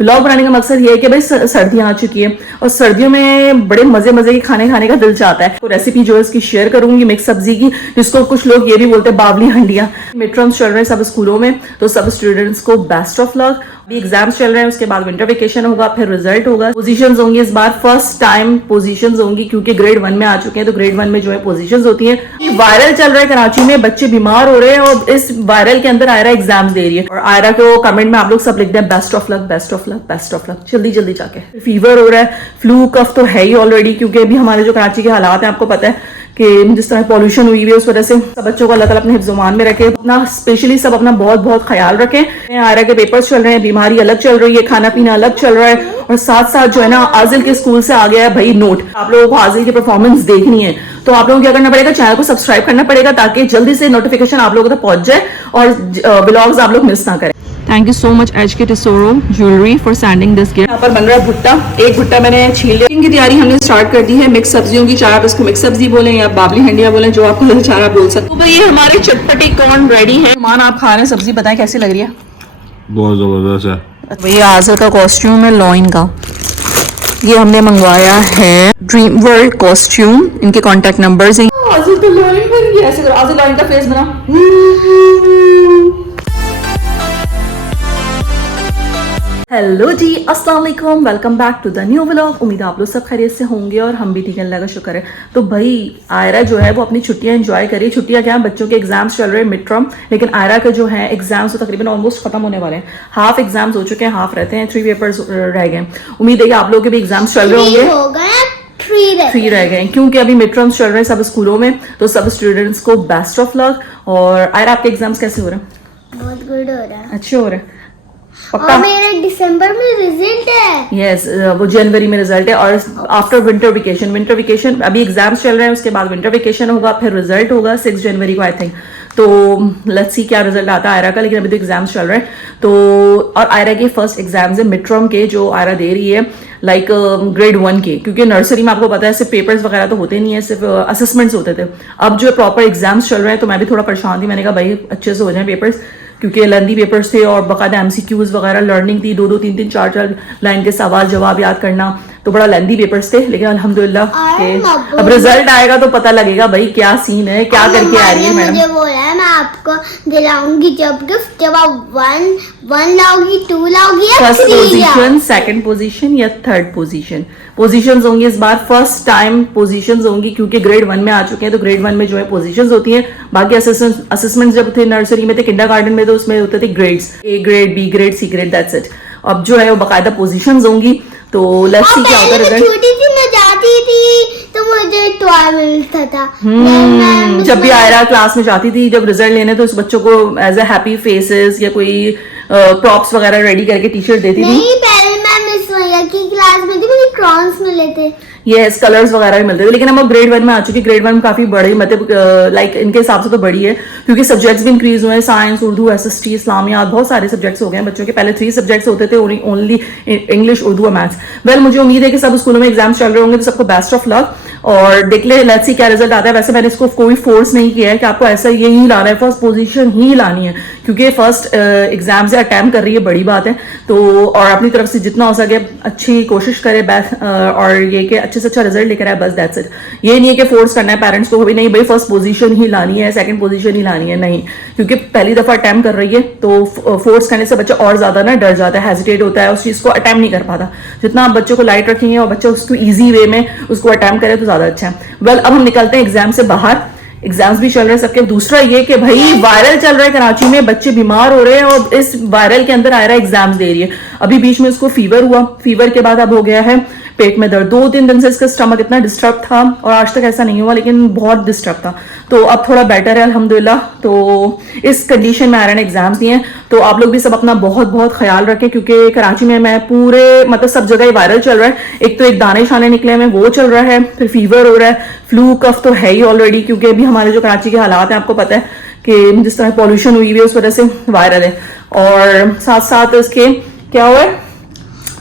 Vlog बनाने का मकसद ये है कि भाई सर्दियां आ चुकी है और सर्दियों में बड़े मजे मजे के खाने खाने का दिल चाहता है। तो रेसिपी जो है इसकी शेयर करूंगी मिक्स सब्जी की, जिसको कुछ लोग ये भी बोलते हैं बावली हंडिया। मिड टर्म्स चल रहे हैं सब स्कूलों में, तो सब स्टूडेंट्स को बेस्ट ऑफ लक। अभी एग्जाम्स चल रहे हैं, उसके बाद विंटर वेकेशन होगा, फिर रिजल्ट होगा, पोजीशंस होंगी। इस बार फर्स्ट टाइम पोजीशंस होंगी क्योंकि ग्रेड 1 में आ चुके हैं, तो ग्रेड 1 में जो है पोजीशंस होती हैं। वायरल चल रहा है कराची में, बच्चे बीमार हो रहे हैं और इस वायरल के अंदर आयरा एग्जाम्स दे रही है। और आयरा को कमेंट में आप लोग सब लिख दें best of luck, best of luck, best of luck, जल्दी जल्दी जाके। फीवर हो रहा है, फ्लू कफ तो है ही ऑलरेडी, क्योंकि अभी हमारे जो कराची के हालात हैं आपको पता है कि जिस तरह पॉल्यूशन हुई हुई है, उस वजह से सब बच्चों को अल्लाह ताला अपने हिफ्ज़-ओ-मान में रखे। अपना स्पेशली सब अपना बहुत बहुत ख्याल रखें। आयरा के पेपर्स चल रहे हैं, बीमारी अलग चल रही है, खाना पीना अलग चल रहा है, और साथ साथ जो है ना आजिल के स्कूल से आ गया है भाई नोट। आप लोगों को आजिल की परफॉर्मेंस देखनी है तो आप लोगों को क्या करना पड़ेगा, चैनल को सब्सक्राइब करना पड़ेगा ताकि जल्दी से नोटिफिकेशन आप लोगों तक पहुंच जाए और व्लॉग्स आप लोग मिस ना करें। Thank you so much HK Tesoro jewellery for sending this gift. यहाँ पर बन रहा है भुट्टा। एक भुट्टा मैंने छील लिया। की तैयारी हमने स्टार्ट कर दी है। मिक्स सब्जियों की, चाहे आप इसको मिक्स सब्जी बोलें या बाबली हंडिया बोलें, जो आपको चाहे बोल सकते। तो भाई हमारे चटपटी कॉर्न रेडी है। मान आप खा रहे हैं सब्जी, बताएं कैसी लग रही है? बहुत जबरदस्त है। भैया आजल का कॉस्ट्यूम है लॉइन का, ये हमने मंगवाया है ड्रीम वर्ल्ड कॉस्ट्यूम। इनके कॉन्टेक्ट नंबर्स हैं। आजल तो लॉइन बन गया, ऐसे करो आजल लॉइन का फेस बना। हेलो जी, अस्सलाम वालेकुम, welcome back to the new vlog. उम्मीद है आप लोग सब खैरियत से होंगे और हम भी ठीक है, अल्लाह का शुक्र है। तो भाई आयरा जो है वो अपनी छुट्टियां एंजॉय करिए। छुट्टियां क्या, बच्चों के एग्जाम्स चल रहे हैं मिड टर्म, लेकिन आयरा का जो है एग्जाम्स तो तकरीबन ऑलमोस्ट खत्म होने वाले हैं। हाफ एग्जाम्स हो चुके हैं, हाफ रहते हैं, 3 पेपर्स रह गए। उम्मीद है कि आप लोगों के भी एग्जाम्स चल रहे होंगे। 3 रह गए क्योंकि अभी मिड टर्म्स चल रहे हैं सब स्कूलों में, तो सब स्टूडेंट्स को बेस्ट ऑफ लक। और आयरा आपके एग्जाम्स कैसे हो रहे हैं? बहुत गुड हो रहा है, अच्छे हो रहे हैं। और मेरे दिसंबर में रिजल्ट है। यस, वो जनवरी में रिजल्ट है और आफ्टर विंटर वेकेशन अभी एग्जाम्स चल रहे हैं, उसके बाद विंटर वेकेशन होगा, फिर रिजल्ट होगा 6 जनवरी को आई थिंक। तो लेट्स सी क्या रिजल्ट आता है आयरा का, लेकिन अभी तो एग्जाम्स चल रहे हैं। तो और आयरा के फर्स्ट एग्जाम्स है मिड टर्म के, जो आयरा दे रही है लाइक ग्रेड 1 के, क्योंकि नर्सरी में आपको पता है सिर्फ पेपर्स वगैरह तो होते नहीं है, सिर्फ असेसमेंट्स होते थे। अब जो प्रॉपर एग्जाम्स चल रहे हैं तो मैं भी थोड़ा परेशान थी। मैंने कहा भाई अच्छे से हो जाए पेपर्स, क्योंकि लेंदी पेपर्स थे और बाकायदा MCQs वगैरह लर्निंग थी, 2-2, 3-3, 4-4 लाइन के सवाल जवाब याद करना, तो बड़ा लेंदी पेपर्स थे। लेकिन अल्हम्दुलिल्लाह के अब रिजल्ट आएगा तो पता लगेगा भाई क्या सीन है, क्या करके आ रही है मैडम। मुझे बोला है मैं आपको दिलाऊंगी जब गिफ्ट, जब आप 1 लाओगी, 2 लाओगी या 3 फर्स्ट पोजीशन, सेकंड पोजीशन या थर्ड पोजीशन। पोजीशंस होंगी इस बार फर्स्ट टाइम पोजीशंस होंगी क्योंकि ग्रेड 1 में आ चुके हैं, तो ग्रेड 1 में जो है पोजीशंस होती हैं। बाकी असेसमेंट जब थे नर्सरी में थे, किंडरगार्टन में, तो उसमें होते थे grades, A grade, B grade, C grade, that's it. अब जो है वो बाकायदा पोजीशंस होंगी, तो लेट्स सी क्या होगा रिजल्ट। छोटी सी मैं जाती थी तो मुझे टॉय मिलता था। जब भी आयरा क्लास में जाती थी जब रिजल्ट लेने, तो उस बच्चों को एज ए हैप्पी फेसेस या कोई प्रॉप्स वगैरह रेडी करके टी-शर्ट देती थी। नहीं, पहले मैं मिस भैया की क्लास में थी, मुझे क्रॉन्स मिले थे। यस, कलर्स वगैरह भी मिलते थे, लेकिन अब ग्रेड 1 में आ चुकी है। ग्रेड 1 काफी बड़ी, मतलब लाइक इनके हिसाब से तो बड़ी है क्योंकि सब्जेक्ट्स भी इंक्रीज हुए हैं। साइंस, उर्दू, SST, इस्लामियात, बहुत सारे सब्जेक्ट्स हो गए हैं बच्चों के। पहले 3 सब्जेक्ट्स होते थे, ओनली इंग्लिश, उर्दू और मैथ्स। वेल, मुझे उम्मीद है कि सब स्कूलों में एग्जाम्स चल रहे होंगे, तो सबको बेस्ट ऑफ लक और देख ले, लेट्स सी क्या रिजल्ट आता है। वैसे मैंने इसको कोई फोर्स नहीं किया है कि आपको ऐसा यही लाना है, फर्स्ट पोजीशन ही लानी है, क्योंकि फर्स्ट एग्जाम से अटेम्प्ट कर रही है, बड़ी बात है। तो और अपनी तरफ से जितना हो सके अच्छी कोशिश करे और ये कि अच्छे से अच्छा रिजल्ट लेकर आए, बस दैट्स इट। ये नहीं है कि फोर्स करना है पेरेंट्स को, भी नहीं भाई फर्स्ट पोजीशन ही लानी है, सेकंड पोजीशन ही लानी है, नहीं, क्योंकि पहली दफा अटेम्प्ट कर रही है तो फोर्स करने से बच्चा और ज्यादा ना डर जाता है, हेजिटेट होता है, उस चीज को अटेम्प्ट नहीं कर पाता। जितना आप बच्चों को लाइट रखेंगे और बच्चा उसको ईजी वे में उसको अटेम्प्ट करे तो ज्यादा अच्छा है। वेल, अब हम निकलते हैं एग्जाम से बाहर। एग्जाम्स भी चल रहे हैं सबके। दूसरा ये कि भाई वायरल चल रहा है कराची में, बच्चे बीमार हो रहे हैं और इस वायरल के अंदर आयरा एग्जाम्स दे रही है। अभी बीच में उसको फीवर हुआ, फीवर के बाद अब हो गया है पेट में दर्द। 2-3 दिन से इसका स्टमक इतना डिस्टर्ब था और आज तक ऐसा नहीं हुआ, लेकिन बहुत डिस्टर्ब था। तो अब थोड़ा बेटर है अल्हम्दुलिल्लाह। तो इस कंडीशन में आयरा ने एग्जाम्स दिए हैं, तो आप लोग भी सब अपना बहुत बहुत ख्याल रखें, क्योंकि कराची में मैं पूरे मतलब सब जगह वायरल चल रहा है। एक तो एक दाने शाने निकले हैं, वो चल रहा है, फिर फीवर हो रहा है, फ्लू कफ तो है ही ऑलरेडी, क्योंकि अभी हमारे जो कराची के हालात हैं आपको पता है कि जिस तरह पॉल्यूशन हुई हुई है, उस वजह से वायरल है। और साथ साथ इसके क्या हुआ है,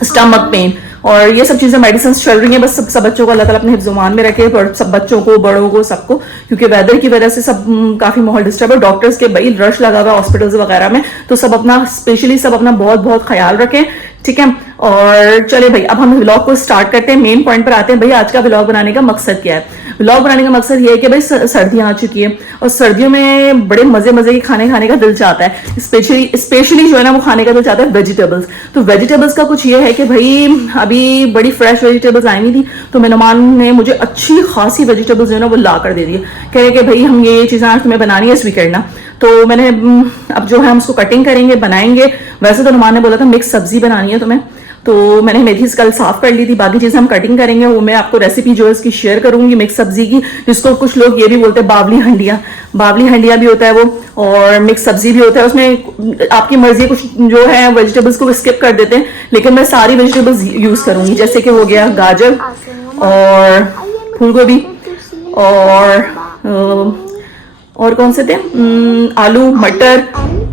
स्टमक पेन और ये सब चीजें मेडिसिन चल रही हैं। बस सब बच्चों को अल्लाह ताला अपने हिफ्ज़-ओ-मान में रखे, और सब बच्चों को, बड़ों को, सबको, क्योंकि वेदर की वजह से सब काफी माहौल डिस्टर्ब है। डॉक्टर्स के भाई रश लगा हुआ हॉस्पिटल्स वगैरह में, तो सब अपना स्पेशली सब अपना बहुत बहुत ख्याल रखें। ठीक है। और चले भाई अब हम व्लॉग को स्टार्ट करते हैं, मेन पॉइंट पर आते हैं। भाई आज का व्लॉग बनाने का मकसद क्या है? व्लॉग बनाने का मकसद ये है कि भाई सर्दियां आ चुकी है और सर्दियों में बड़े मजे मजे के खाने का दिल चाहता है, स्पेशली जो है ना वो खाने का दिल चाहता है वेजिटेबल्स। तो वेजिटेबल्स का कुछ ये है कि भाई अभी बड़ी फ्रेश वेजिटेबल्स आई नहीं थी, तो मेहमान ने मुझे अच्छी खासी वेजिटेबल्स जो है ना वो ला कर दे दिए, कह रहे कि भाई हम ये चीज़ें आज तुम्हें बनानी है इस वीकेंड ना। तो मैंने अब जो है हम उसको कटिंग करेंगे, बनाएंगे। वैसे तो नुमान ने बोला था मिक्स सब्जी बनानी है तुम्हें, तो मैंने मेथी कल साफ कर ली थी। बाकी चीजें हम कटिंग करेंगे, वो मैं आपको रेसिपी जो है इसकी शेयर करूंगी मिक्स सब्जी की, जिसको कुछ लोग ये भी बोलते हैं बावली हंडिया भी होता है वो, और मिक्स सब्जी भी होता है। उसमें आपकी मर्जी, कुछ जो है वेजिटेबल्स को स्किप कर देते हैं, लेकिन मैं सारी वेजिटेबल्स यूज करूंगी। जैसे कि हो गया गाजर और फूलगोभी और कौन से थे, आलू, मटर।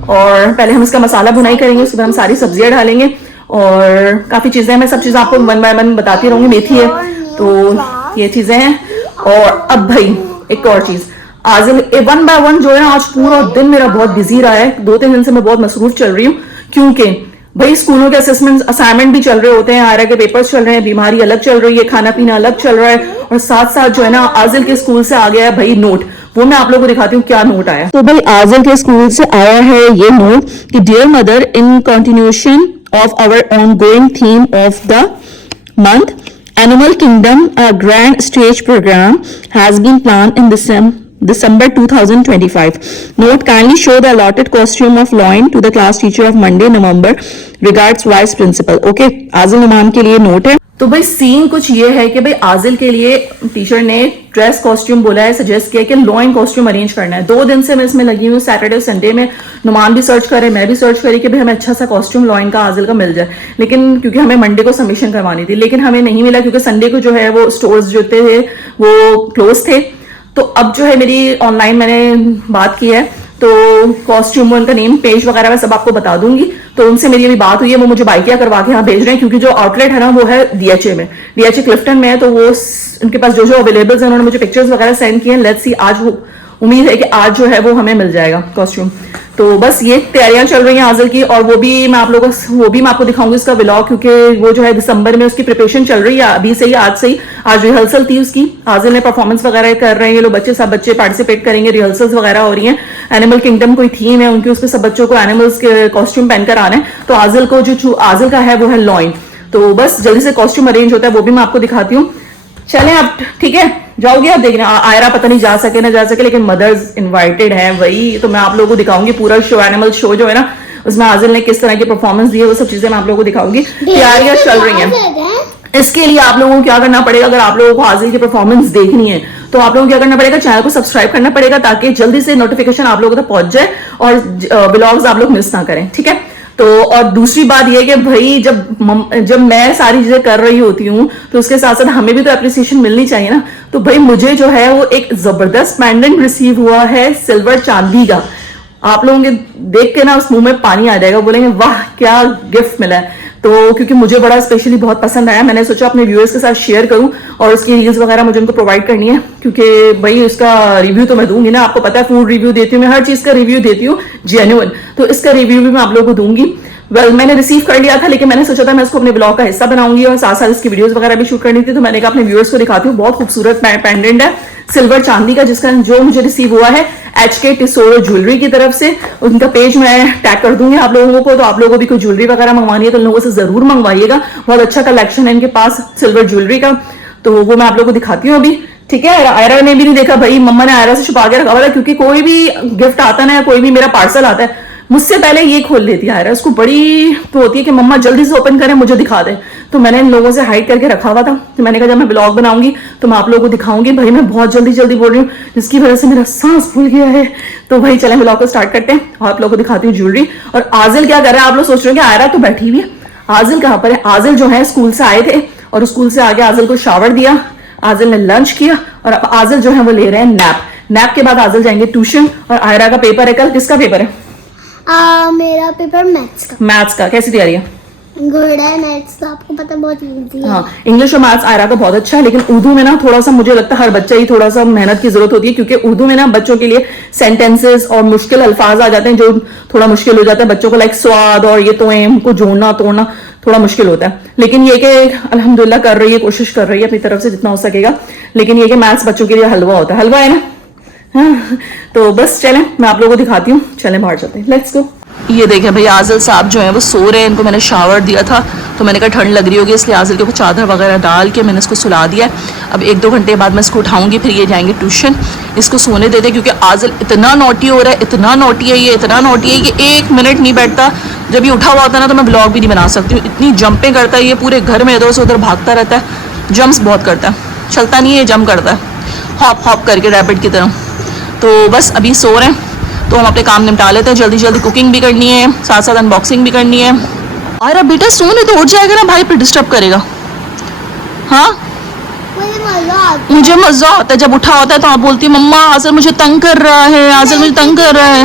और पहले हम इसका मसाला भुनाई करेंगे, उसके बाद हम सारी सब्जियां डालेंगे और काफी चीजें हैं। मैं सब चीजें आपको वन बाय वन बताती रहूंगी। मेथी है, तो ये चीजें हैं। और अब भाई एक और चीज, आज वन बाय वन जो है ना, आज पूरा दिन मेरा बहुत बिजी रहा है। 2-3 दिन से मैं बहुत मसरूफ चल रही हूँ, क्योंकि भाई स्कूलों के असाइनमेंट भी चल रहे होते हैं, आयरा के पेपर्स चल रहे हैं, बीमारी अलग चल रही है, खाना पीना अलग चल रहा है, और साथ साथ जो है ना आजिल के स्कूल से आ गया है भाई नोट। वो मैं आप लोगों को दिखाती हूँ क्या नोट आया। तो भाई आजिल के स्कूल से आया है ये नोट कि dear mother, in continuation of our ongoing theme of the month, Animal Kingdom, a grand stage program has been planned in December 2025. Note: kindly show the allotted costume of Loin to the class teacher of Monday, November. Regards, Vice Principal. Okay, Aazil Numan के लिए note है। तो भाई scene कुछ ये है कि भाई आजिल के लिए टीचर ने ड्रेस कॉस्ट्यूम बोला है, सजेस्ट किया कि लॉइन कॉस्ट्यूम अरेंज करना है। 2 दिन से मैं इसमें लगी हूँ, सैटरडे और संडे में नुमान भी सर्च करे, मैं भी सर्च करी कि भाई हमें अच्छा सा कॉस्ट्यूम लॉइन का आजिल का मिल जाए। लेकिन क्योंकि हमें मंडे को सबमिशन करवानी थी, लेकिन हमें नहीं मिला, क्योंकि संडे को जो है वो स्टोर्स जो थे वो क्लोज थे। तो अब जो है मेरी ऑनलाइन मैंने बात की है, तो कॉस्ट्यूम उनका नेम पेज वगैरह मैं सब आपको बता दूंगी। तो उनसे मेरी अभी बात हुई है, वो मुझे बाइकिया करवा के यहाँ भेज रहे हैं, क्योंकि जो आउटलेट है ना वो है डीएचए में, डीएचए क्लिफ्टन में है। तो वो उनके पास जो अवेलेबल है, उन्होंने मुझे पिक्चर्स वगैरह सेंड किए हैं। लेट्स सी, आज वो उम्मीद है कि आज जो है वो हमें मिल जाएगा कॉस्ट्यूम। तो बस ये तैयारियां चल रही हैं आजिल की, और वो भी मैं आपको दिखाऊंगी उसका व्लॉग, क्योंकि वो जो है दिसंबर में उसकी प्रिपरेशन चल रही है अभी से ही, आज से ही। आज रिहर्सल थी उसकी, आजिल ने परफॉर्मेंस वगैरह कर रहे हैं ये लोग बच्चे, सब बच्चे पार्टिसिपेट करेंगे, रिहर्सल्स वगैरह हो रही हैं। एनिमल किंगडम कोई थीम है उनकी, उसमें सब बच्चों को एनिमल्स के कॉस्ट्यूम पहनकर आना है। तो आजिल को जो आजिल का है वो है लॉइन। तो बस जल्दी से कॉस्ट्यूम अरेंज होता है, वो भी मैं आपको दिखाती हूँ। चलें आप, ठीक है, जाओगे आप देखना। आयरा पता नहीं जा सके ना जा सके, लेकिन मदर्स इनवाइटेड हैं वही। तो मैं आप लोगों को दिखाऊंगी पूरा शो, एनिमल शो जो है ना, उसमें आजिल ने किस तरह की परफॉर्मेंस दी है, वो सब चीजें मैं आप लोगों को दिखाऊंगी। तैयारियां चल रही हैं। इसके लिए आप लोगों को क्या करना पड़ेगा, अगर आप लोगों को आजिल की परफॉर्मेंस देखनी है तो आप लोगों को क्या करना पड़ेगा, चैनल को सब्सक्राइब करना पड़ेगा, ताकि जल्दी से नोटिफिकेशन आप लोगों तक पहुंच जाए और व्लॉग्स आप लोग मिस ना करें, ठीक है। तो और दूसरी बात यह कि भाई जब मैं सारी चीजें कर रही होती हूँ, तो उसके साथ साथ हमें भी तो एप्रिसिएशन मिलनी चाहिए ना। तो भाई मुझे जो है वो एक जबरदस्त पेंडेंट रिसीव हुआ है सिल्वर चांदी का। आप लोगों के देख के ना उस मुंह में पानी आ जाएगा, बोलेंगे वाह क्या गिफ्ट मिला है। तो क्योंकि मुझे बड़ा स्पेशली बहुत पसंद आया, मैंने सोचा अपने व्यूअर्स के साथ शेयर करूं, और उसकी रील्स वगैरह मुझे उनको प्रोवाइड करनी है, क्योंकि भाई उसका रिव्यू तो मैं दूंगी ना। आपको पता है फूड रिव्यू देती हूँ मैं, हर चीज का रिव्यू देती हूँ जेन्युइन, तो इसका रिव्यू भी मैं आप लोगों को दूंगी। मैंने रिसीव कर लिया था, लेकिन मैंने सोचा था मैं इसको अपने ब्लॉग का हिस्सा बनाऊंगी, और साथ साथ इसकी वीडियोस वगैरह भी शूट करनी थी। तो मैंने कहा अपने व्यूअर्स को दिखाती हूँ। बहुत खूबसूरत पेंडेंट है सिल्वर चांदी का, जिसका जो मुझे रिसीव हुआ है HK टिसोरो ज्वेलरी की तरफ से। उनका पेज मैं टैग कर दूंगी आप लोगों को, तो आप लोगों को भी कोई ज्वेलरी वगैरह मंगवानी है तो लोगों से जरूर मंगवाइएगा। बहुत अच्छा कलेक्शन है इनके पास सिल्वर ज्वेलरी का, तो वो मैं आप लोगों को दिखाती हूँ अभी, ठीक है। आयरा ने भी नहीं देखा भाई, मम्मा ने आयरा से छुपा के रखा हुआ था, क्योंकि कोई भी गिफ्ट आता है, कोई भी मेरा पार्सल आता है, मुझसे पहले ये खोल लेती है आयरा। उसको बड़ी तो होती है कि मम्मा जल्दी से ओपन करें, मुझे दिखा दे। तो मैंने इन लोगों से हाइड करके रखा हुआ था। तो मैंने कहा जब मैं ब्लॉग बनाऊंगी तो मैं आप लोगों को दिखाऊंगी। भाई मैं बहुत जल्दी बोल रही हूँ, जिसकी वजह से मेरा सांस फूल गया है। तो भाई चलें ब्लॉग को स्टार्ट करते हैं, और आप लोगों को दिखाती हूँ ज्वेलरी। और आजिल क्या कर रहा है, आप लोग सोच रहे हो कि आयरा तो बैठी हुई है, आजिल कहाँ पर है। आजिल जो है स्कूल से आए थे, और स्कूल से आगे आजिल को शावर दिया, आजिल ने लंच किया, और अब आजिल जो है वो ले रहे हैं नैप के बाद आजिल जाएंगे ट्यूशन। और आयरा का पेपर है कल। किसका पेपर है? मेरा पेपर मैथ्स का। मैथ्स का। कैसी तैयारी है? घोड़ा है मैथ्स तो आपको पता बहुत इजी है। हाँ, इंग्लिश और मैथ्स आयरा का बहुत अच्छा है, लेकिन उर्दू में ना थोड़ा सा मुझे लगता है हर बच्चा ही थोड़ा सा मेहनत की जरूरत होती है, क्योंकि उर्दू में ना बच्चों के लिए सेंटेंसेस और मुश्किल अल्फाज आ जाते हैं जो थोड़ा मुश्किल हो जाता है बच्चों को, लाइक स्वाद और ये तोएम को जोड़ना तोड़ना थोड़ा मुश्किल होता है। लेकिन ये कि अल्हम्दुलिल्लाह कर रही है, कोशिश कर रही है अपनी तरफ से जितना हो सकेगा। लेकिन ये कि मैथ्स बच्चों के लिए हलवा होता है, हलवा है ना। हाँ, तो बस चलें मैं आप लोगों को दिखाती हूँ, चलें बाहर चलते हैं, लेट्स गो। ये देखें भाई, आजिल साहब जो हैं वो सो रहे हैं, इनको मैंने शावर दिया था तो मैंने कहा ठंड लग रही होगी, इसलिए आजिल के ऊपर चादर वगैरह डाल के मैंने इसको सुला दिया है। अब 1-2 घंटे बाद मैं इसको उठाऊंगी, फिर ये जाएंगे ट्यूशन। इसको सोने दे दे, क्योंकि आजिल इतना नोटी हो रहा है, इतना नोटी है ये, इतना नोटी है कि 1 मिनट नहीं बैठता। जब ये उठा हुआ होता है ना तो मैं ब्लॉग भी नहीं बना सकती हूँ, इतनी जंपें करता है ये, पूरे घर में इधर से उधर भागता रहता है, जंप्स बहुत करता है, चलता नहीं है, जंप करता है हॉप हॉप करके रैबिट की तरह। तो बस अभी सो रहे हैं तो हम अपने काम निपटा लेते हैं, जल्दी जल्दी कुकिंग भी करनी है, साथ साथ अनबॉक्सिंग भी करनी है। अरे बेटा सोने तो उठ जाएगा ना भाई, फिर डिस्टर्ब करेगा। हाँ मुझे मजा आता है जब उठा होता है तो आप बोलती है मम्मा आज़र मुझे तंग कर रहा है, आज़र मुझे तंग कर रहा है।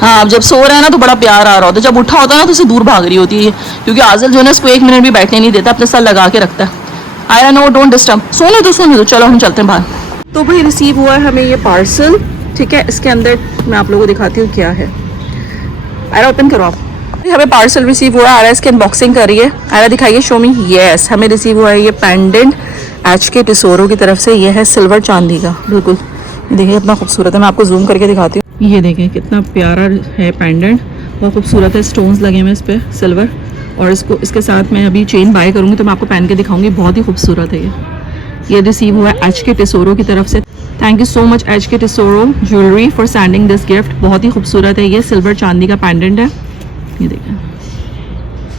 हाँ, अब जब सो रहा है ना तो बड़ा प्यार आ रहा होता है, जब उठा होता है ना तो उसे दूर भाग रही होती है, क्योंकि आज़र जो है ना इसको 1 मिनट भी बैठने नहीं देता, अपने साथ लगा के रखता है। आयरा नो डोंट डिस्टर्ब, सोने दो। चलो हम चलते हैं बाहर। तो भाई रिसीव हुआ है हमें ये पार्सल, ठीक है। इसके अंदर मैं आप लोगों को दिखाती हूँ क्या है। आयरा ओपन करो आप। हमें पार्सल रिसीव हुआ है, आयरा इसकी अनबॉक्सिंग कर रही है। आयरा दिखाइए, शो मी। यस, हमें रिसीव हुआ है ये पेंडेंट HK टेसोरो की तरफ से। ये है सिल्वर चांदी का, बिल्कुल देखिए कितना खूबसूरत है, मैं आपको जूम करके दिखाती हूँ। ये देखें कितना प्यारा है पेंडेंट, बहुत खूबसूरत है, स्टोन्स लगे हुए इस पर सिल्वर। और इसके साथ मैं अभी चेन बाय करूँगी तो मैं आपको पहन के दिखाऊंगी, बहुत ही खूबसूरत है ये रिसीव हुआ है HK टेसोरो की तरफ से। Thank you so much HK Tesoro jewellery for sending this gift. बहुत ही खूबसूरत है ये, सिल्वर चांदी का पेंडेंट है, ये देखें,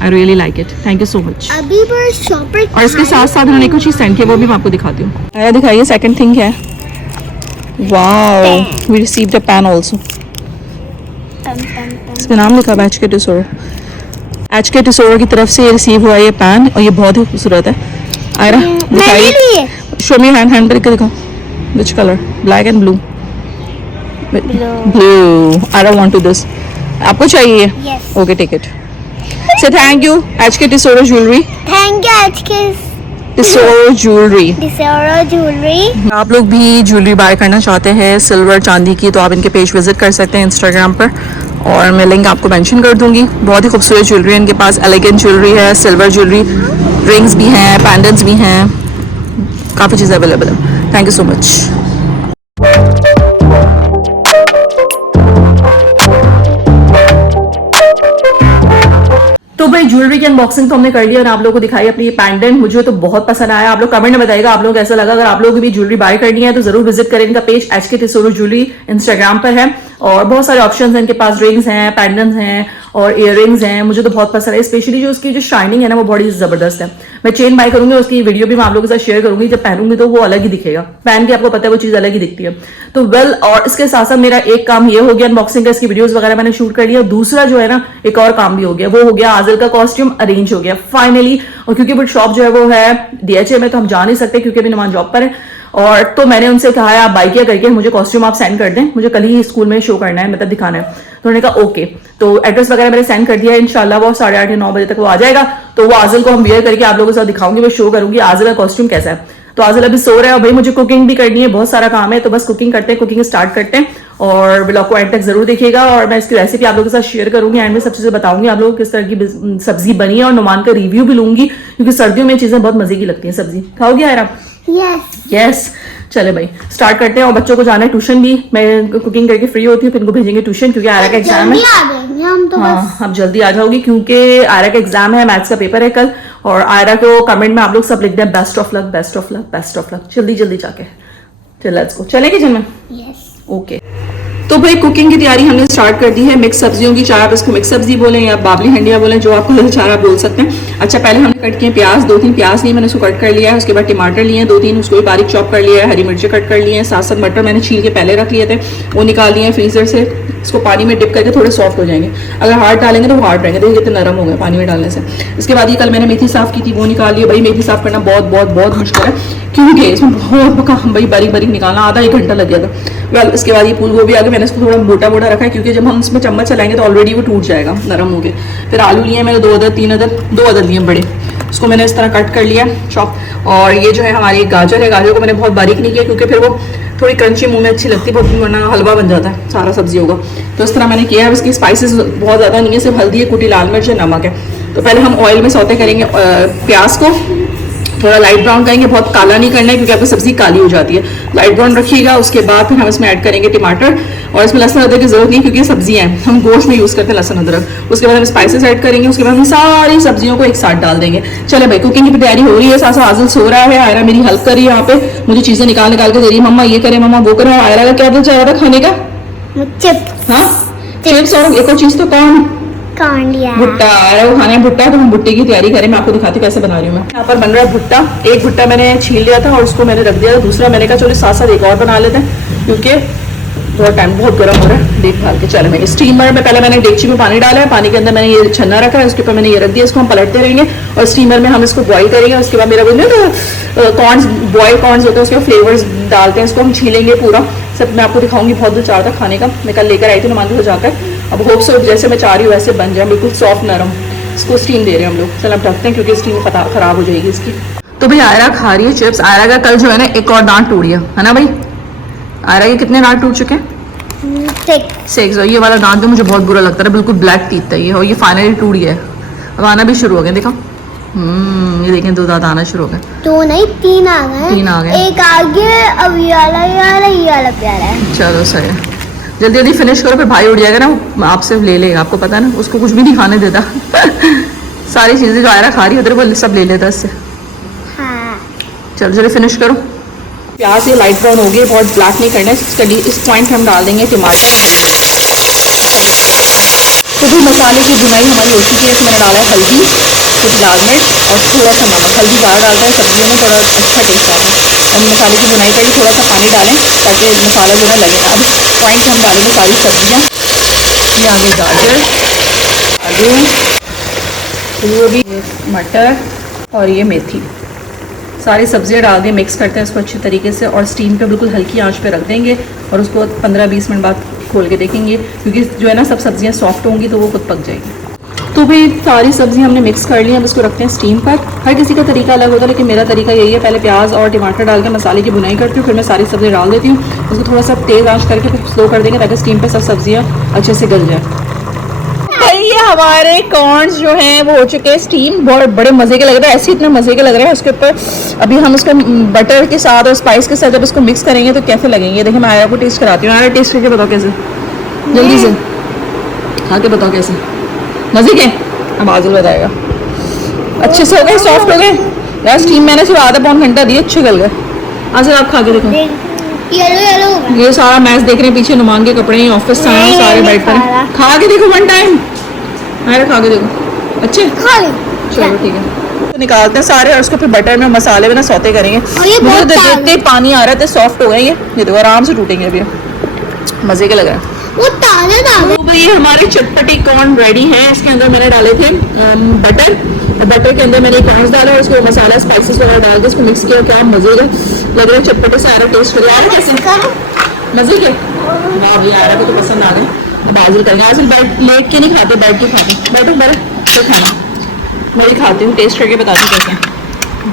I really like it, thank you so much. अभी पर शॉपर और इसके साथ साथ उन्होंने कुछ चीज़ सेंड किया, वो भी मैं आपको दिखाती हूँ। आया दिखाइए, सेकंड थिंग है, wow we received a pen also. इसमें नाम लिखा है HK टेसोरो। HK टेसोरो की तरफ से ये रिसीव हुआ ये पेन, और ये बहुत ही खूबसूरत है। आयरा दिखाइए, शो मी हैंड करके दिखाओ, which colour, black and blue. Blue, I don't want to this, आपको चाहिए? Yes. Okay take it. Say thank you HK Tesoro jewellery, thank you HK Tesoro jewellery. Tesoro jewellery. आप लोग भी ज्वेलरी बाय करना चाहते हैं सिल्वर चांदी की तो आप इनके पेज विजिट कर सकते हैं इंस्टाग्राम पर, और मैं लिंक आपको मेंशन कर दूंगी। बहुत ही खूबसूरत ज्वेलरी है इनके पास, एलिगेंट ज्वेलरी है, सिल्वर ज्वेलरी, रिंग्स भी हैं, पेंडेंट्स भी हैं, काफ़ी चीज़ें अवेलेबल है। Thank you so much. तो भाई ज्वेलरी की अनबॉक्सिंग तो हमने कर लिया और आप लोगों को दिखाई अपनी ये पेंडेंट, मुझे तो बहुत पसंद आया। आप लोग कमेंट में बताइएगा आप लोगों को कैसा लगा। अगर आप लोगों को भी ज्वेलरी बाय करनी है तो जरूर विजिट करें इनका page, HK Tesoro jewellery Instagram पर है, और बहुत सारे ऑप्शंस हैं इनके पास, रिंग्स हैं, पेंडेंट्स हैं और इयररिंग्स हैं। मुझे तो बहुत पसंद है, स्पेशली जो उसकी जो शाइनिंग है ना वो बड़ी जबरदस्त है। मैं चेन बाय करूंगी, उसकी वीडियो भी मैं आप लोगों के साथ शेयर करूंगी, जब पहनूंगी तो वो अलग ही दिखेगा, पहन के आपको पता है वो चीज अलग ही दिखती है। तो वेल, और इसके साथ साथ मेरा एक काम ये हो गया अनबॉक्सिंग का, इसकी वीडियोस वगैरह मैंने शूट कर लिया। दूसरा जो है ना एक और काम भी हो गया, वो हो गया आजिल का कॉस्ट्यूम अरेंज हो गया फाइनली। और क्योंकि बट शॉप जो है वो है DHA में, तो हम जा नहीं सकते क्योंकि अभी नमान जॉब पर है। और तो मैंने उनसे कहा है आप बाई किया करके मुझे कॉस्ट्यूम आप सेंड कर दें, मुझे कल ही स्कूल में शो करना है, मतलब दिखाना है। तो उन्होंने कहा ओके, तो एड्रेस वगैरह मैंने सेंड कर दिया है, इंशाल्लाह वो 8:30 या 9 बजे तक वो आ जाएगा। तो वो आजिल को हम वियर करके आप लोगों के साथ दिखाऊंगी, वो शो करूंगी आजिल का कॉस्ट्यूम कैसा है। तो आजिल अभी सो रहा है और भाई मुझे कुकिंग भी करनी है, बहुत सारा काम है, तो बस कुकिंग करते हैं, कुकिंग स्टार्ट करते हैं। और ब्लॉग को एंड तक जरूर देखिएगा, और मैं इसकी रेसिपी आप लोगों के साथ शेयर करूंगी, एंड में सब चीजें बताऊंगी आप लोगों को किस तरह की सब्जी बनी है, और नुमान का रिव्यू भी लूंगी, क्योंकि सर्दियों में चीजें बहुत मजे की लगती हैं। सब्जी खाओगी आयरा? यस। चले भाई स्टार्ट करते हैं, और बच्चों को जाना है ट्यूशन भी, मैं कुकिंग करके फ्री होती हूँ फिर इनको भेजेंगे ट्यूशन, क्योंकि आयरा का एग्जाम है। हम तो हाँ, अब जल्दी आ जाओगी क्योंकि आयरा का एग्जाम है, मैथ्स का पेपर है कल। और आयरा को कमेंट में आप लोग सब लिख दें best of luck, best of luck, best of luck, जल्दी जल्दी जाके। चल लेट्स गो, चले किचन में? ओके। तो भाई कुकिंग की तैयारी हमने स्टार्ट कर दी है। मिक्स सब्जियों की, चाहे आप इसको मिक्स सब्जी बोलें या बाबली हंडिया बोलें, जो आपको चाहे आप बोल सकते हैं। अच्छा, पहले हमने कट किए प्याज, 2-3 प्याज लिए मैंने, उसको कट कर लिया है। उसके बाद टमाटर लिए 2-3, उसको भी बारीक चॉप कर लिया है। हरी मिर्ची कट कर लिए हैं, साथ साथ मटर मैंने छील के पहले रख लिए थे, वो निकाल लिए फ्रीजर से। इसको पानी में डिप करके थोड़े सॉफ्ट हो जाएंगे, अगर हार्ड डालेंगे तो वो हार्ड रहेंगे, देखिए कितने नरम हो गए पानी में डालने से। इसके बाद ये कल मैंने मेथी साफ की थी, वो निकाल लिया। भाई मेथी साफ करना बहुत बहुत बहुत मुश्किल है, क्योंकि इसमें बहुत भाई बारीक बारीक निकालना आधा 1 घंटा लग गया था। वेल, इसके बाद ये फूल गोभी आ गई, मैंने इसको थोड़ा मोटा मोटा रखा है, क्योंकि जब हम इसमें चम्मच चलाएंगे तो ऑलरेडी वो टूट जाएगा नरम हो के। फिर आलू लिए मैंने 2 अदद 3 अदद 2 अदद लिए बड़े, उसको मैंने इस तरह कट कर लिया चॉप। और ये जो है हमारी गाजर है, गाजर को मैंने बहुत बारीक नहीं किया क्योंकि फिर वो थोड़ी क्रंची मुंह में अच्छी लगती है, बहुत वरना हलवा बन जाता है सारा सब्जियों का। तो इस तरह मैंने किया है। इसकी स्पाइसेस बहुत ज़्यादा नहीं है, सिर्फ हल्दी है, कुटी लाल मिर्च है, नमक है। तो पहले हम ऑयल में सौते करेंगे प्याज को, थोड़ा लाइट ब्राउन करेंगे, बहुत काला नहीं करना है क्योंकि आपकी सब्जी काली हो जाती है। लाइट ब्राउन रखिएगा। उसके बाद फिर हम इसमें ऐड करेंगे टमाटर, और इसमें लहसुन अदरक की जरूरत नहीं क्योंकि सब्जियां हैं, हम गोश्त में यूज़ करते हैं लहसुन अदरक। उसके बाद हम स्पाइसेस ऐड करेंगे, उसके बाद हम सारी सब्जियों को एक साथ डाल देंगे। चले भाई, कुकिंग की तैयारी हो रही है। सासा आजिल सो रहा है, आयरा मेरी हेल्प कर रही है यहाँ पे, मुझे चीज़ें निकाल निकाल के दे रही है, मम्मा ये करे, मम्मा वो करे। आयरा का क्या दिल चाह रहा था खाने का? चिप्स। हाँ चिप्स, और एक और चीज़ तो कौन? कांडिया। भुट्टा। आयरा को खाना है भुट्टा, तो हम भुट्टे की तैयारी करें। मैं आपको दिखाती हूँ कैसे बना रही हूँ। मैं यहाँ पर बन रहा है भुट्टा। एक भुट्टा मैंने छील लिया था और उसको मैंने रख दिया था, दूसरा मैंने कहा चलो साथ साथ एक और बना लेते हैं क्योंकि बहुत गर्म हो रहा है। देख भाल के चले, मैं स्टीमर में पहले मैंने डेगची में पानी डाला है, पानी के अंदर मैंने ये छन्ना रखा है, उसके ऊपर मैंने ये रख दिया, इसको हम पलटते रहेंगे और स्टीमर में हम इसको बॉईल करेंगे। उसके बाद मेरा बोलते हैं कॉर्न्स, बॉयल कॉर्न्स होते हैं, उसके फ्लेवर्स डालते हैं, उसको हम छीलेंगे पूरा सब। मैं आपको दिखाऊंगी, बहुत दिल चाह था खाने का। मैं कल लेकर आई थी नुमान को जाकर, अब होप सो जैसे मैं चाह रही हूँ वैसे बन जाए, बिल्कुल सॉफ्ट नरम। इसको स्टीम दे रहे हैं हम लोग। चल अब ढकते हैं क्योंकि स्टीम खराब हो जाएगी इसकी। तो भाई आयरा खा रही है चिप्स। आयरा का कल जो है ना एक और दांत टूट गया है ना भाई? आयरा के कितने दांत टूट चुके हैं? 6। और ये वाला दांत तो मुझे बहुत बुरा लगता है, बिल्कुल ब्लैक टीथ है ये, और ये फाइनली टूट गया है। अब आना भी शुरू हो गया, देखो ये देखें 2 दांत आना शुरू हो गए। 2 नहीं 3 आ गए। 3 आ गए। एक आगे, अब ये वाला प्यारा है। चलो सही है, जल्दी जल्दी फिनिश करो, फिर भाई उठ जाएगा ना, वो आपसे ले लेगा। आपको पता है ना, उसको कुछ भी नहीं खाने देता सारी चीज़ें जो आयरा खा रही है उधर वो सब ले लेता है इससे। हाँ। चलो जल्दी फिनिश करो। प्याज ये लाइट ब्राउन हो गई, बहुत ब्लैक नहीं करना है। इस पॉइंट हम डाल देंगे टमाटर। तो भी मसाले की भुनाई हमारी हो चुकी है। इसमें मैंने डाला है हल्दी, कुछ लाल मिर्च और थोड़ा सा नमक। हल्दी ज़्यादा डालता है सब्जियों में, थोड़ा अच्छा टेस्ट आता है। और मसाले की भुनाई करके थोड़ा सा पानी डालें ताकि मसाला जो है लगे ना। अब इस पॉइंट पे हम डालेंगे सारी सब्जियाँ। ये आगे गाजर, आलू, गोभी, मटर और ये मेथी, सारी सब्जियां डाल दें, मिक्स करते हैं इसको अच्छे तरीके से और स्टीम पे बिल्कुल हल्की आंच पे रख देंगे। और उसको 15-20 मिनट बाद खोल के देखेंगे क्योंकि जो है ना सब सब्जियां सॉफ्ट होंगी तो वो खुद पक जाएगी। तो भाई सारी सब्जियां हमने मिक्स कर ली, अब इसको रखते हैं स्टीम पर। हर किसी का तरीका अलग होता है, लेकिन मेरा तरीका यही है, पहले प्याज और टमाटर डाल के मसाले की भुनाई करती हूँ, फिर मैं सारी सब्जियाँ डाल देती हूँ। उसको थोड़ा सा तेज़ आंच करके फिर स्लो कर देंगे ताकि स्टीम पर सब सब्जियाँ अच्छे से गल जाए। ये हमारे कॉर्न्स जो हैं वो हो चुके हैं स्टीम, बहुत बड़े मज़े के लग रहे हैं, ऐसे इतने मज़े के लग रहे हैं। उसके ऊपर अभी हम उसको बटर के साथ और स्पाइस के साथ जब इसको मिक्स करेंगे तो कैसे लगेंगे। देखिए मैं आया को टेस्ट कराती हूँ। आया टेस्ट करके बताओ कैसे, जल्दी से खा के बताओ कैसे मज़े के। अब आजुल बताएगा। अच्छे से हो गए, सॉफ्ट हो गए यार। स्टीम मैंने सिर्फ आधा पौन घंटा दिए, अच्छे गल गए। आजुल आप खा के देखो। येलो ये सारा मैच देख रहे हैं पीछे, नुमान के कपड़े ऑफिस सारे बैठ कर खा के देखो वन टाइम। अरे खा के देखो अच्छे, चलो ठीक है। तो निकालते हैं सारे और उसको फिर बटर में मसाले में ना सौते करेंगे। मुझे देखते ही पानी आ रहा था, सॉफ्ट हो गए ये देखो, आराम से टूटेंगे अभी, मजे के लग रहा है। वो ताजा तो ये हमारे चटपटी कॉर्न रेडी है। इसके अंदर मैंने डाले थे बटर, बटर के अंदर मैंने कॉर्न्स डाला और उसको मसाला स्पाइसेस वगैरह डाल के उसको मिक्स किया। क्या मजे का लग रहा है, चटपटे सारा टेस्ट कर रहा है। कैसे मजे के, वाह भैया आयरा को तो पसंद आ गए। अब आजिल करेंगे। आजिल बैठ लेट के नहीं खाते, बैठ के खाते। बैठो बैठो तो खाना, मैं भी खाती हूँ, टेस्ट करके बताती हूँ कैसे।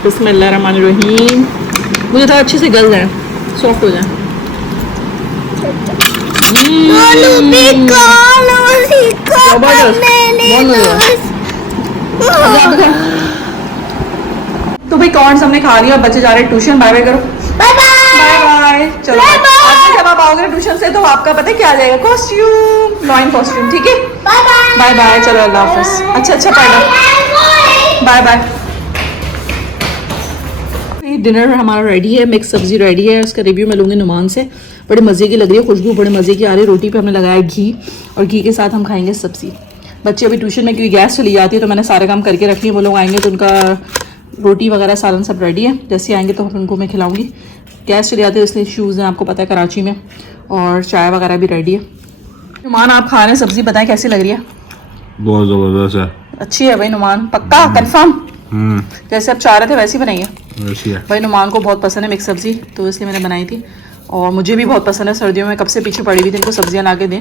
बिस्मिल्लाहिर्रहमानिर्रहीम। मुझे थोड़ा अच्छे से गल जाए, सॉफ्ट हो जाए। तो भाई कॉर्न्स हमने खा लिया, बच्चे जा रहे हैं ट्यूशन। बाय बाय करो, बाय बाय। बाय। चलो आज जब आप आओगे ट्यूशन से तो आपका पता है क्या आ जाएगा, कॉस्ट्यूम, लॉइन कॉस्ट्यूम। ठीक है, बाय बाय। चलो अल्लाह हाफिज, अच्छा पढ़ो, बाय बाय। डिनर हमारा रेडी है, मिक्स सब्जी रेडी है। उसका रिव्यू मैं लूँगी नुमान से। बड़े मज़े की लग रही है, खुशबू बड़े मज़े की आ रही है। रोटी पे हमने लगाया घी और घी के साथ हम खाएंगे सब्जी। बच्चे अभी ट्यूशन में क्योंकि गैस चली जाती है तो मैंने सारे काम करके रख लिए। वो लोग आएंगे तो उनका रोटी वगैरह सालन सब रेडी है, जैसे आएंगे तो उनको मैं खिलाऊंगी। गैस चली जाती है इसलिए शूज़ हैं, आपको पता है कराची में, और चाय वगैरह भी रेडी है। नुमान आप खा रहे हैं सब्जी, बताएं कैसी लग रही है? बहुत ज़बरदस्त है, अच्छी है भाई नुमान, पक्का कंफर्म? जैसे आप चाह रहे थे वैसी बनाइए। वैसी है भाई नुमान को बहुत पसंद है मिक्स सब्जी तो इसलिए मैंने बनाई थी। और मुझे भी बहुत पसंद है सर्दियों में, कब से पीछे पड़ी हुई थी इनको सब्जियां ला के दें।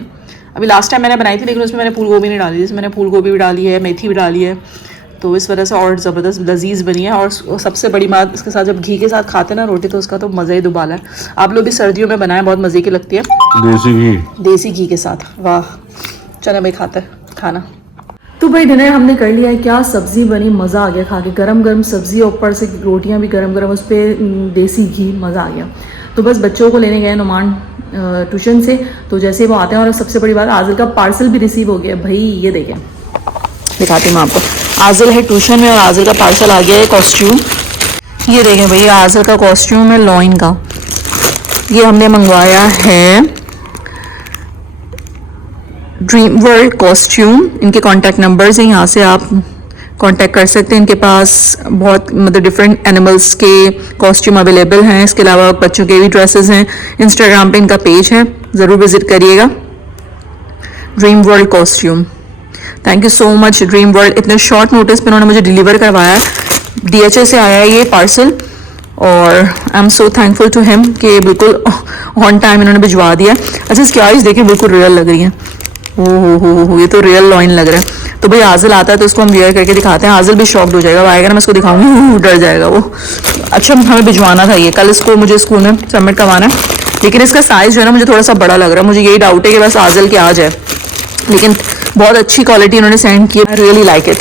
अभी लास्ट टाइम मैंने बनाई थी लेकिन उसमें मैंने फूल गोभी नहीं डाली थी, इसमें मैंने फूल गोभी भी डाली है, मेथी भी डाली है, तो इस वजह से और ज़बरदस्त लजीज बनी है। और सबसे बड़ी बात इसके साथ जब घी के साथ खाते हैं ना रोटी, तो उसका तो मज़ा ही दुबाला है। आप लोग भी सर्दियों में बनाएं, बहुत मज़े की लगती है देसी घी। देसी घी के साथ। वाह, चलो भाई खाते हैं खाना। तो भाई डिनर हमने कर लिया है, क्या सब्ज़ी बनी, मज़ा आ गया खा के, गरम गरम सब्ज़ी और ऊपर से रोटियां भी गरम गरम, उस पर देसी घी, मज़ा आ गया। तो बस बच्चों को लेने गए नुमान ट्यूशन से, तो जैसे वो आते हैं, और सबसे बड़ी बात आजिल का पार्सल भी रिसीव हो गया भाई। ये देखें, दिखाती हूँ मैं आपको। आजिल है ट्यूशन में और आजिल का पार्सल आ गया है कॉस्ट्यूम। ये देखें भैया, आजिल का कॉस्ट्यूम है लॉइन का, ये हमने मंगवाया है ड्रीम वर्ल्ड कॉस्ट्यूम। इनके कॉन्टैक्ट नंबर्स हैं, यहाँ से आप कांटेक्ट कर सकते हैं। इनके पास बहुत मतलब डिफरेंट एनिमल्स के कॉस्ट्यूम अवेलेबल हैं, इसके अलावा बच्चों के भी ड्रेसेस हैं। इंस्टाग्राम पे इनका पेज है, ज़रूर विज़िट करिएगा। Dream world costume, thank you so much dream world, इतने शॉर्ट नोटिस पे उन्होंने मुझे डिलीवर करवाया। DHL से आया है ये पार्सल और I am so thankful to him कि बिल्कुल ऑन टाइम इन्होंने भिजवा दिया। अच्छा, इसकी आइज़ देखिए बिल्कुल रियल लग रही है। हो, ये तो रियल लॉइन लग रहा है। तो भाई आजिल आता है तो उसको हम वेयर करके दिखाते हैं। आजिल भी शॉक्ड हो जाएगा, वो आएगा ना मैं इसको दिखाऊंगी, डर जाएगा वो। अच्छा, हमें भिजवाना था ये, कल इसको मुझे स्कूल में सबमिट करवाना है, लेकिन इसका साइज़ जो है ना मुझे थोड़ा सा बड़ा लग रहा है। मुझे यही डाउट है कि बस आजिल के आ जाए, लेकिन बहुत अच्छी क्वालिटी उन्होंने सेंड की है, आई रियली लाइक इट।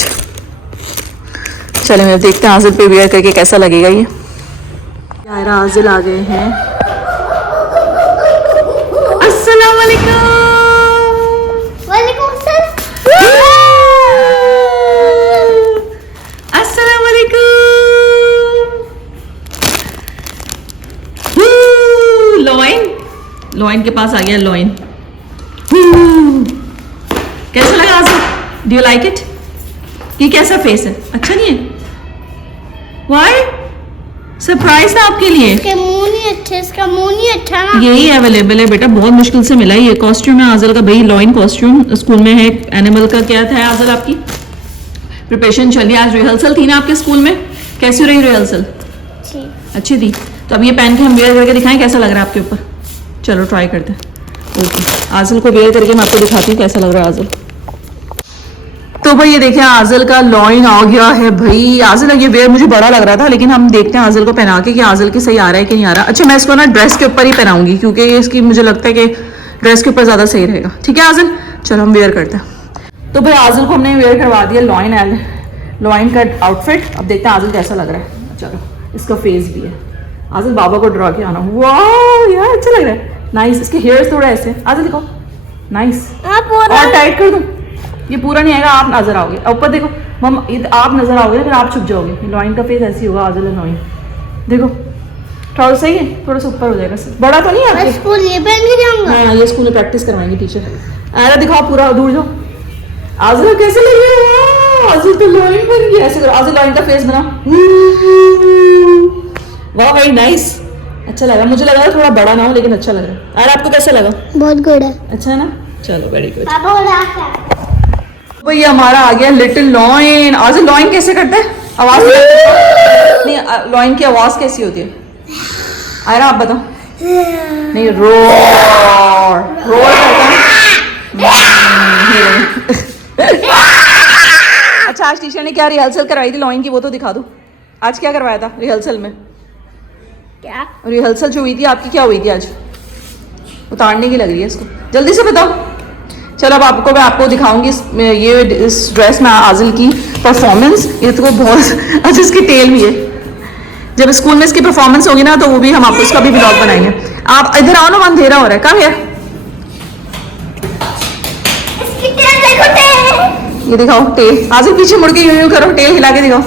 चलिए मैं देखते हैं आजिल पे वेयर करके कैसा लगेगा ये। यार आजिल आ गए हैं। अस्सलाम वालेकुम। लॉइन के पास आ गया लॉइन। कैसा लगा Aazil? Do you like it? ये कैसा फेस है, अच्छा नहीं है? व्हाई? सरप्राइज था आपके लिए। इसका मुंह नहीं अच्छा, इसका मुंह नहीं अच्छा ना। यही अवेलेबल है बेटा, बहुत मुश्किल से मिला ये कॉस्ट्यूम है आजिल का भाई, लॉइन कॉस्ट्यूम। स्कूल में है एनिमल का। क्या था आजिल आपकी प्रिपरेशन चल रही है? आज रिहर्सल थी ना आपके स्कूल में, कैसी रही रिहर्सल? अच्छी थी। तो अब ये पहन के हम वेयर करके दिखाएं कैसा लग रहा है आपके ऊपर। चलो ट्राई करते हैं। ओके, आजिल को वेयर करके मैं आपको दिखाती हूँ कैसा लग रहा है आजिल। तो भाई ये देखिए आजिल का लॉइन आ गया है भाई। आजिल ये वेयर मुझे बड़ा लग रहा था, लेकिन हम देखते हैं आजिल को पहना के कि आजिल के सही आ रहा है कि नहीं आ रहा। अच्छा, मैं इसको ना ड्रेस के ऊपर ही पहनाऊंगी क्योंकि इसकी मुझे लगता है कि ड्रेस के ऊपर ज़्यादा सही रहेगा। ठीक है आजिल, चलो हम वेयर करते हैं। तो भाई आजिल को हमने वेयर करवा दिया लॉइन का आउटफिट। अब देखते हैं आजिल कैसा लग रहा है। चलो, इसका फेस भी है। आजिल बाबा को डरा के आना। वाह यार, अच्छा लग रहा है, नाइस। इसके हेयर्स थोड़ा ऐसे, आजिल देखो, नाइस। और टाइट कर दूं? ये पूरा नहीं आएगा, आप नजर आओगे। ऊपर देखो मम, आप नजर आओगे ना, फिर आप छुप जाओगे। लॉइन का फेस ऐसी होगा आजिल लॉइन। देखो ट्राउजर सही है, थोड़ा सा ऊपर हो जाएगा। बड़ा तो नहीं है आपके? स्कूल ये पहन के जाऊंगा। हाँ, ये स्कूल में प्रैक्टिस करवाएंगे टीचर। अरे दिखाओ पूरा, दूर जाओ। आजिल कैसे लग रहा है? आजिल तो लॉइन बन गया। ऐसे करो, आजिल लॉइन का फेस बना। वाह भाई, नाइस, अच्छा लगा। मुझे लगा थोड़ा बड़ा ना हो, लेकिन अच्छा लग रहा है। और आपको कैसा लगा? बहुत गुड है। अच्छा है ना? चलो वेरी गुड। पापा बोला क्या? भाई हमारा आ गया लिटिल लॉइन। आज लॉइन कैसे करते हैं? आवाज नहीं, लॉइन की आवाज कैसी होती है? आयरा आप बताओ। नहीं, रोर करता है। अच्छा, आज टीचर ने क्या रिहर्सल करवाई थी लॉइन की, वो तो दिखा दो। आज क्या करवाया था रिहर्सल में? क्या रिहर्सल जो हुई थी आपकी, क्या हुई थी आज? उतारने की लग रही है इसको, जल्दी से बताओ। चलो अब मैं आपको दिखाऊंगी ये इस ड्रेस में आजिल की परफॉर्मेंस। ये तो बहुत अच्छा, इसकी टेल भी है। जब स्कूल में इसकी परफॉर्मेंस होगी ना, तो वो भी हम आपको उसका भी व्लॉग बनाएंगे। आप इधर आओ ना, वहाँ अंधेरा हो रहा है। कब है ये दिखाओ टेल। आजिल पीछे मुड़ के यूं करो, टेल हिला के दिखाओ।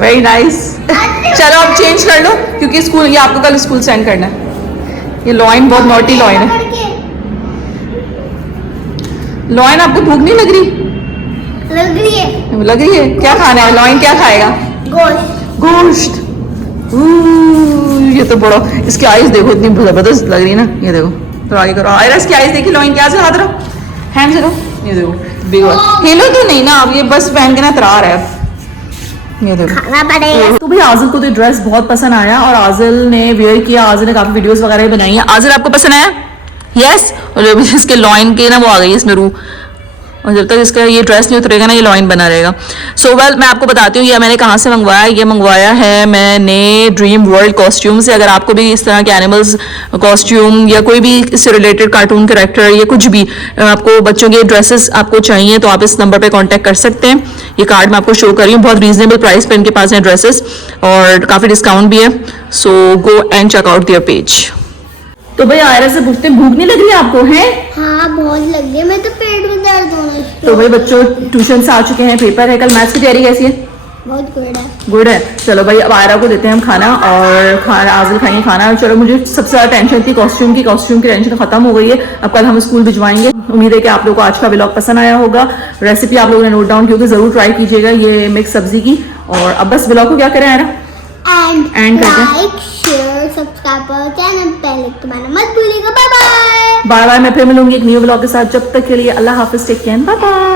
Very nice. चलो अब चेंज कर लो, क्योंकि स्कूल, ये आपको कल स्कूल सेंड करना है। ये लॉइन बहुत नॉटी लॉइन है। लॉइन आपको भूख नहीं लग रही? लग रही है। क्या खाना है? लॉइन क्या खाएगा? गोश्त। ये तो बड़ा, इसकी आइज देखो इतनी जबरदस्त लग रही है ना। ये देखो, तो आगे करो। आयरा इसकी आइज देखी लॉइन क्या से, हाथ रखो, हैंड से रखो। ये देखो बिग। हिलो तो नहीं ना अब, ये बस पहन के ना तरा रहा है। ये देखो। खाना पड़ेगा। तो भाई आजिल को तो ड्रेस बहुत पसंद आया और आजिल ने वेयर किया। आजिल ने काफी वीडियोस वगैरह भी बनाई है। आजिल आपको पसंद आया? यस। और जब इसके लॉइन के ना वो आ गई इसमें रू, और जब तक इसका ये ड्रेस नहीं उतरेगा ना ये लॉइन बना रहेगा। सो वेल मैं आपको बताती हूँ ये मैंने कहाँ से मंगवाया। ये मंगवाया है मैंने ड्रीम वर्ल्ड कॉस्ट्यूम से। अगर आपको भी इस तरह के एनिमल्स कॉस्ट्यूम या कोई भी इससे रिलेटेड कार्टून कैरेक्टर या कुछ भी आपको बच्चों के ड्रेसेस आपको चाहिए तो आप इस नंबर पे कांटेक्ट कर सकते हैं। ये कार्ड मैं आपको शो कर रही हूँ। बहुत रीजनेबल प्राइस पे इनके पास हैं ड्रेसेस और काफ़ी डिस्काउंट भी है। So go and check out their page. तो भाई आयरा से पूछते हैं भूख नहीं लग रही आपको? है हाँ बहुत लग गई, मैं तो पेट में दर्द होने। तो भाई बच्चों ट्यूशन से आ चुके हैं, पेपर है कल। मैथ्स की तैयारी कैसी है? बहुत गुड है। गुड है। चलो भाई अब आयरा को देते हैं हम खाना और खाना आजिल खाएंगे खाना। चलो मुझे सबसे ज्यादा टेंशन थी कॉस्ट्यूम की टेंशन खत्म हो गई है। अब कल हम स्कूल भिजवाएंगे। उम्मीद है कि आप लोगों को आज का व्लॉग पसंद आया होगा। रेसिपी आप लोगों ने नोट डाउन की होगी, जरूर ट्राई कीजिएगा ये मिक्स सब्जी की। और अब बस व्लॉग को क्या करें आयरा? एंड करते हैं। लाइक शेयर सब्सक्राइब और चैनल पहले तुम्हारा मत भूलिएगा। Bye bye. Bye bye. मैं फिर मिलूंगी एक न्यू व्लॉग के साथ। जब तक के लिए अल्लाह हाफिज, टेक केयर, बाय बाय।